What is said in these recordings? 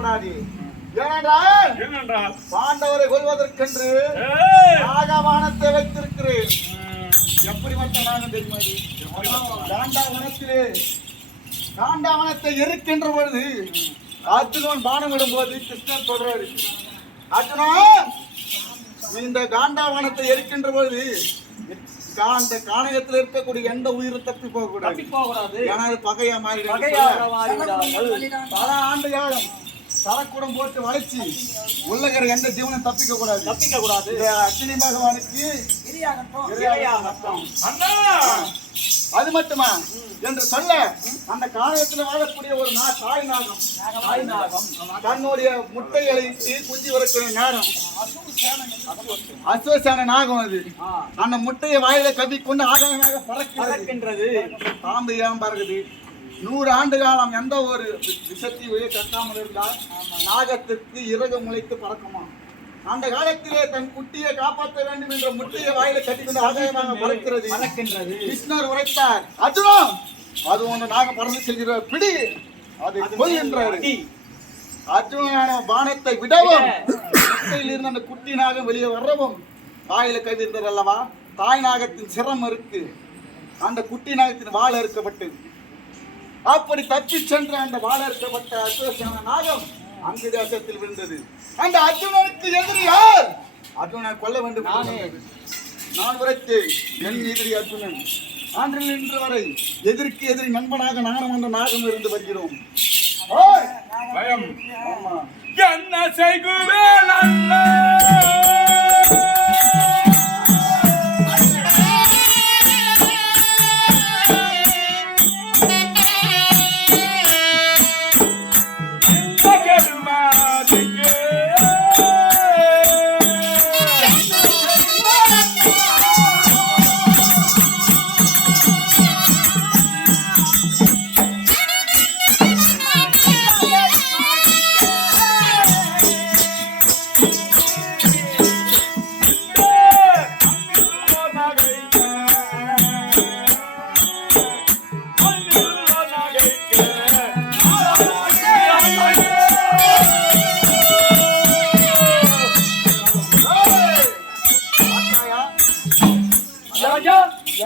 வரக்கூடாது. ஏனென்றால் பாண்டவரை கொல்வதற்கென்று நாகவானத்தை வைத்திருக்கிறேன். எப்படிப்பட்ட நாகம் தெரியுமா? காண்டாவனத்தை எரிக்கின்ற பொழுது அர்ஜுனன் பானம் விடும் போது கிருஷ்ணன் சொல்றாரு, அர்ஜுனா இந்த காண்டாவனத்தை எரிக்கின்ற பொழுது அந்த காணகத்தில் இருக்கக்கூடிய எந்த உயிரும் தப்பி போகக்கூடாது. ஏன்னா பகையா மாறிடும். பல ஆண்டு காலம் தரக்கூடம் போட்டு வளைச்சி உள்ளகிற எந்த ஜீவனம் தப்பிக்க கூடாது. அக்னி பகவானுக்கு அது மட்டுமா என்று சொல்ல அந்த காலத்தில் வாழக்கூடிய ஒரு தாய் நாகம் தன்னுடைய முட்டைகளை குஞ்சு வரக்கூடிய நேரம் அஸ்வசான நாகம் அது அந்த முட்டையை வாயில கவிக்கொண்டு ஆகாயமாக பறக்கின்றது. பாம்பு ஏன் பறக்குது? 100 ஆண்டு காலம் எந்த ஒரு விஷத்தையே கட்டாமல் இருந்தால் நாகத்திற்கு இறகு முளைத்து பறக்குமா? அந்த காலத்திலே தன் குட்டியை காப்பாற்ற வேண்டும் என்ற முட்டையை வாயில கட்டிக்கொண்டு ஆதாயமாக பறக்கின்றது. கிருஷ்ணர் உரைத்தார், அர்ஜுனா அது ஒன்று நாகம் பறந்து செல்கிறார், பிடி அதை கொல் என்றார். அர்ஜுனான பானத்தை விடவும் முட்டையில் இருந்து அந்த குட்டி நாகம் வெளியே வரவும் வாயில கவி இருந்தது அல்லவா? தாய் நாகத்தின் சிரம் இருக்கு, அந்த குட்டி நாகத்தின் வாழ இருக்கப்பட்டு அப்படி தப்பி சென்ற அந்த வாழ இருக்கப்பட்ட அஸ்வசான நாகம் அங்கு தேசத்தில் விழுந்தது. அந்த அர்ஜுனனுக்கு எதிரி யார்? அர்ஜுனனை கொல்ல வேண்டும். நான் உரைத்தேன், என் எதிரி அர்ஜுனன். ஆண்டில் இன்று வரை எதிர்க்கு எதிரி நண்பனாக நானும் அந்த நாகம் இருந்து வருகிறோம். பயம் என்ன செய்குவேன்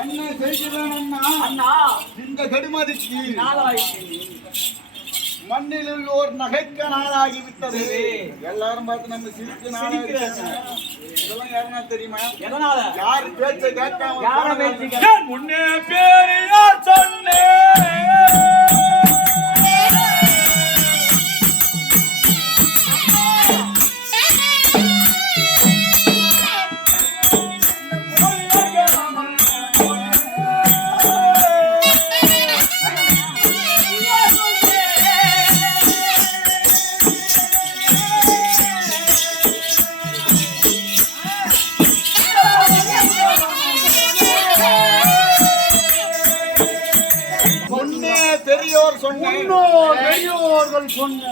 என்ன செய்கிறேன் அண்ணா? இந்த கடுமதிக்கு மண்ணில் உள்ளோர் நகைக்க நாளாகிவிட்டது. எல்லாரும் பார்த்து நம்ம சிரிக்க இதெல்லாம் யாருன்னா தெரியுமா? யாரு பேச்சை கேட்காம முன்னே பேரையார் சொன்னேன். பெரியோர்கள் சொன்ன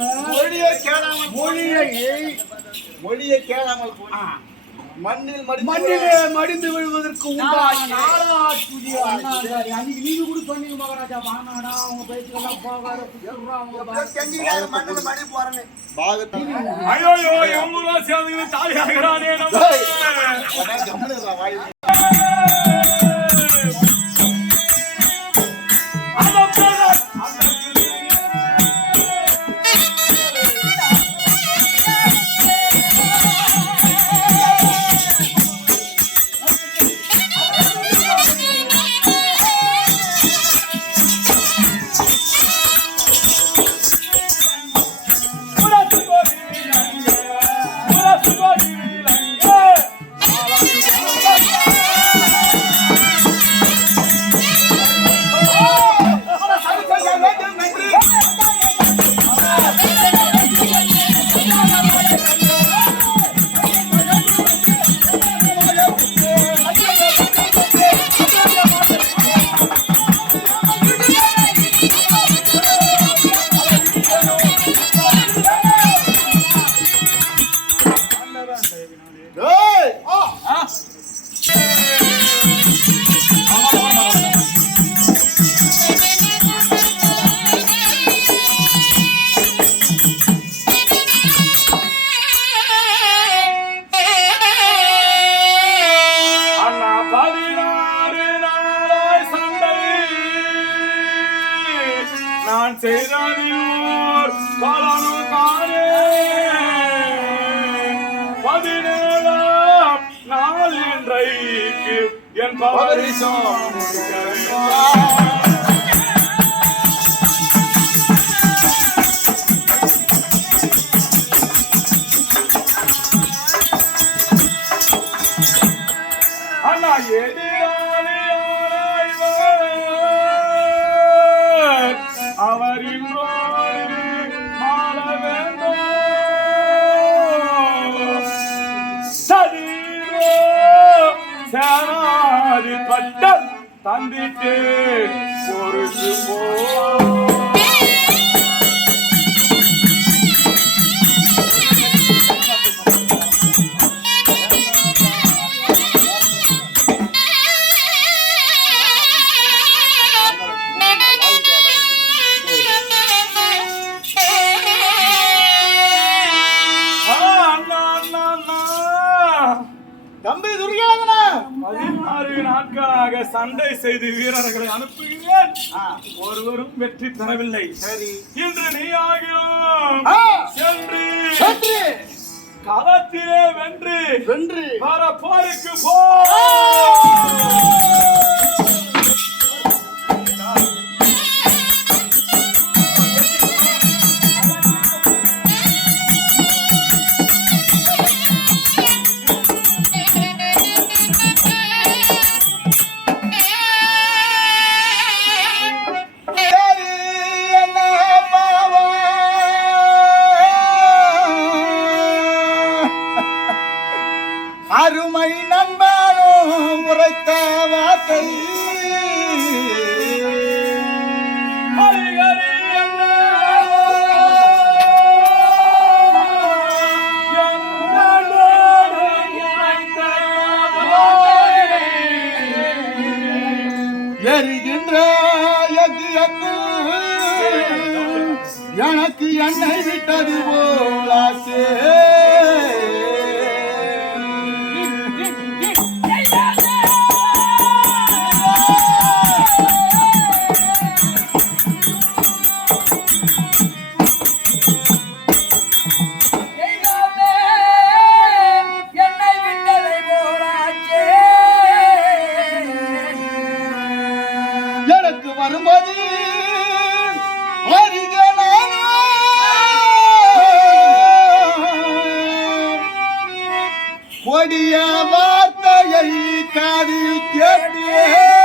மொழியை கேளாமல் மண்ணிலே மடிந்து விழுவதற்கு நீங்க கூட சொன்னீங்க மகாராஜா. வானாடா அவங்க பேச்சுக்கெல்லாம் போகாது. Yeah. செய்தோர் பலனு தானே 17ஆம் நாள் இன்றைக்கு என் பரிசம் அண்ணா அவர் இன்றோடு மாற வேண்டும் சதீரோ சேனாதி பட்டம் தந்திட்டு பொறுத்து போ தம்பி துர்யோதனா 16 நாட்களாக சண்டை செய்து வீரர்களை அனுப்புகிறேன் ஒருவரும் வெற்றி பெறவில்லை சரி இன்று நீ ஆகியோம் சென்று களத்திலே வென்று வர போருக்கு போ அருமை நண்பனோ உரைத்த வார்த்தை எரிகின்ற எனக்கு எண்ணெய் விட்டது போலாச்சே எனக்கு வரும்போது கொடிய வார்த்தையை காதில் கேட்டே